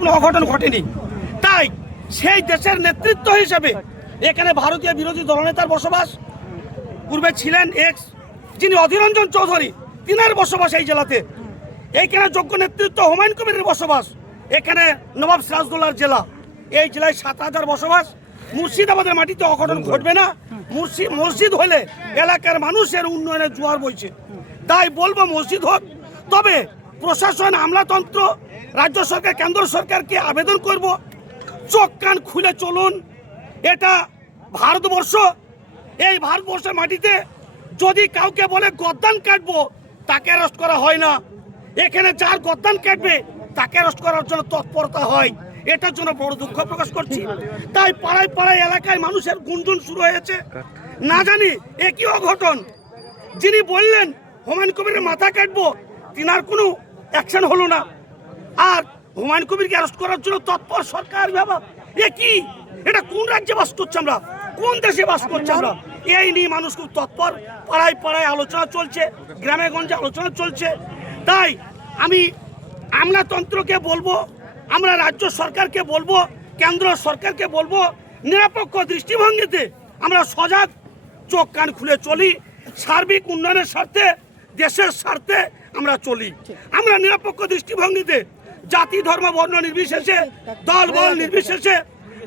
কোনো অঘটন ঘটেনি। তাই সেই দেশের নেতৃত্ব হিসেবে এখানে ভারতীয় বিরোধী দলনেতার বসবাস, পূর্বে ছিলেন যিনি অধীর রঞ্জন চৌধুরী, তিনার বসবাস এই জেলাতে। এইখানে যোগ্য নেতৃত্ব হুমায়ুন কবিরের বসবাস। এখানে নবাব সিরাজদৌল্লার জেলা, এই জেলায় 7,000 বসবাস। মুর্শিদাবাদের মাটিতে অঘটন ঘটবে না। মসজিদ হলে এলাকার মানুষের উন্নয়নের জোয়ার বইছে। তাই বলবো মসজিদ হোক, তবে প্রশাসন, আমলাতন্ত্র, রাজ্য সরকার, কেন্দ্র সরকারকে আবেদন করব, চোখ কান খুলে চলুন। এটা ভারতবর্ষ। এই ভারতবর্ষের মাটিতে যদি কাউকে বলে গদ্দান কাটবো, তাকে অ্যারেস্ট করা হয় না। এখানে যার গদ্দান কাটবে তাকে অ্যারেস্ট করার জন্য তৎপরতা হয়। এটার জন্য বড় দুঃখ প্রকাশ করছি। তাই পাড়ায় পাড়ায় এলাকায় মানুষের গুঞ্জন শুরু হয়েছে। না জানি একই অঘটন। যিনি বললেন হুমায়ুন কবিরের মাথা কাটবো, তিনার কোনো অ্যাকশন হলো না। আর হুমায়ুন কবিরকে অ্যারেস্ট করার জন্য তৎপর সরকার। বাবা, এ কি? এটা কোন রাজ্যে বাস করছে আমরা? কোন দেশে বাস করছে আমরা? এই নিয়ে মানুষ খুব তৎপর। পাড়ায় পাড়ায় আলোচনা চলছে, গ্রামে গঞ্জে আলোচনা চলছে। তাই আমি আমলাতন্ত্রকে বলবো, আমরা রাজ্য সরকারকে বলবো, কেন্দ্র সরকারকে বলবো, নিরপেক্ষ দৃষ্টিভঙ্গিতে আমরা সজাগ, চোখ কান খুলে চলি। সার্বিক উন্নয়নের স্বার্থে, দেশের স্বার্থে আমরা চলি। আমরা নিরপেক্ষ দৃষ্টিভঙ্গিতে জাতি, ধর্ম, বর্ণ নির্বিশেষে, দল বল নির্বিশেষে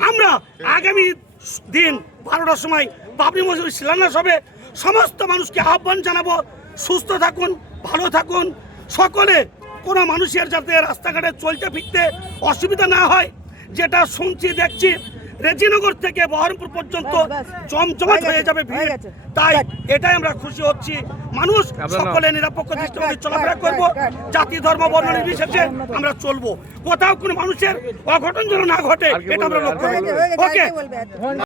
আমরা আগামী দিন 12টার সময় বাবরি মসজিদ শিলান্যাস হবে। সমস্ত মানুষকে আহ্বান জানাবো, সুস্থ থাকুন, ভালো থাকুন সকলে। কোনো মানুষের যাতে রাস্তাঘাটে চলতে ফিরতে অসুবিধা না হয়। যেটা শুনছি দেখছি, রেজিনগর থেকে বহরমপুর পর্যন্ত জমজমাট হয়ে যাবে ভিড়। তাই এটাই আমরা খুশি হচ্ছি। মানুষ সকলে নিরপেক্ষ দৃষ্টিভঙ্গি চলাফেরা করবো, জাতি, ধর্ম, বর্ণ নির্বিশেষে আমরা চলবো। কোথাও কোনো মানুষের অঘটন যেন না ঘটে, এটা আমরা লক্ষ্য করবো। ওকে।